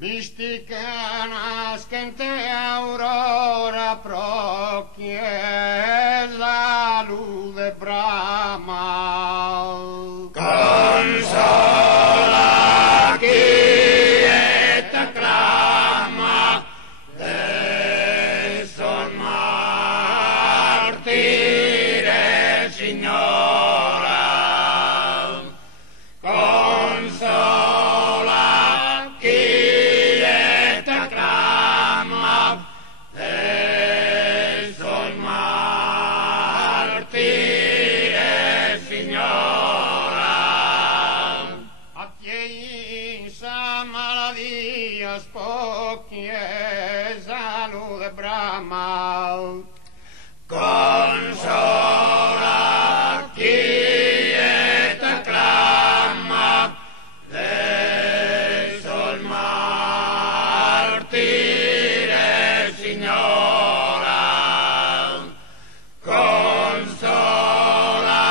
Mistica nascente aurora pro chiesa luce brama. Consola chi et acclama de son martire, Signora. Consola chi et acclama de son martire, Signora. A ti sa maladia po chiesa luce brama. Consola chi et acclama de son martire, Signora. Consola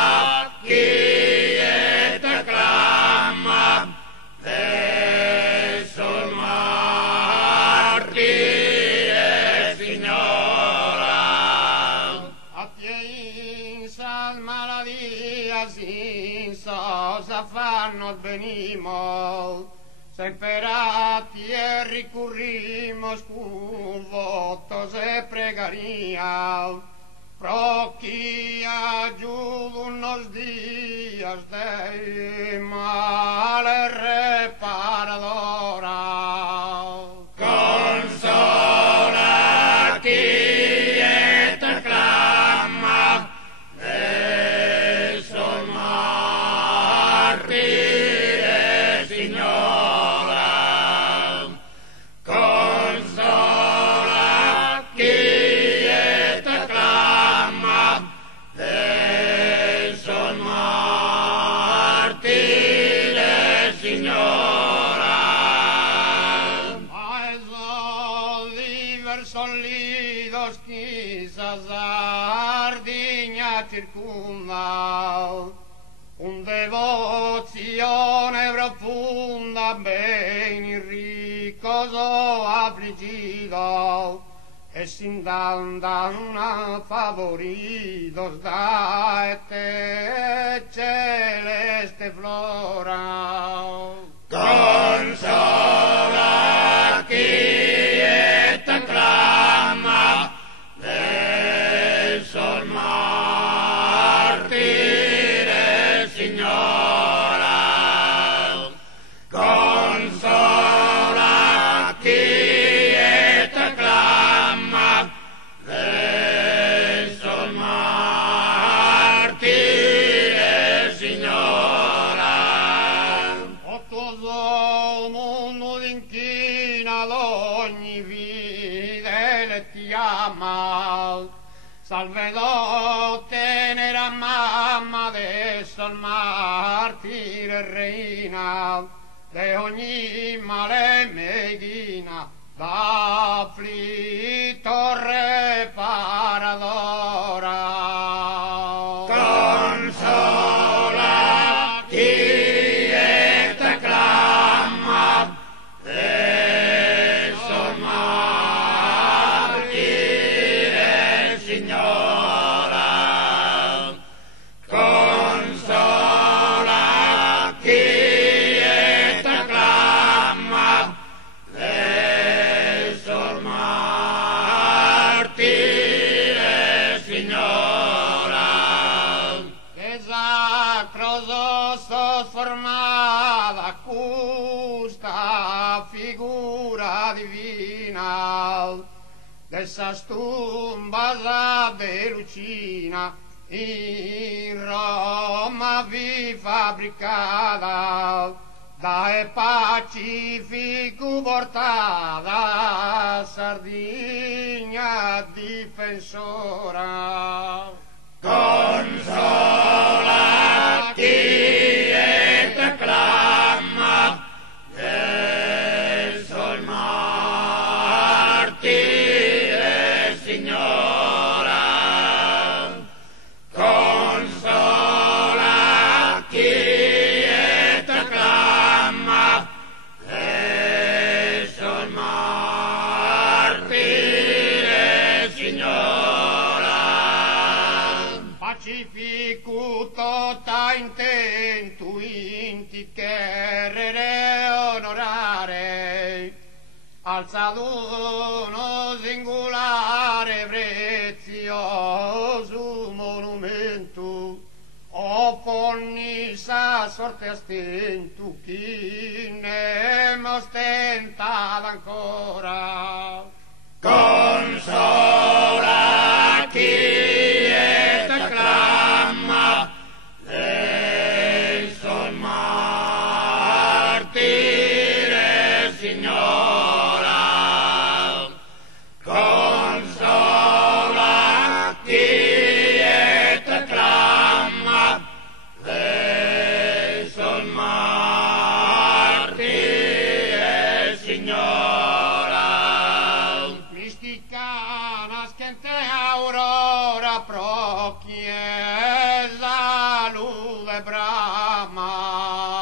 chi et acclama de son martire, Signora. A ti sa maladia sin sosa fanno venimos. Sempre a ti ricurrimos con votos e pregaria. Pro chi ayuda unos días de male reparadora. Consola chi et acclama de son martire, Signora. Consola chi et acclama de son martire, Signora. Aeso diversos lidos quizás sardigna circunda, un devozione profunda ben ricoso affligido, e sin dan favoridos da te celeste flora. Consola chi et acclama de son martire, Signora. Consola chi et acclama de son martire, Signora. Ottoso mondo d'inchina ad ogni fidele ti ama. Salve tenera mamma de sol martire reina, de ogni male medina, da afflitto reparadora. Consola chi et acclama de son martire, Signora. Consola chi et acclama de son martire, Signora. Che sacroso sos formada custa figura divina, dessas tumbas de lucina in Roma vi fabbricada, da pacifico portada Sardigna difensora. Consola chi et acclama de son martire, Signora. Consola chi et acclama de son alzato uno singolare prezioso monumento, o ponni sa sorte a stento, chi ne ostentava ancora. Consola chi et acclama son martire, Signora. Consola chi et acclama son martire, Signora. Misticana skente aurora pro chiesa luce brama.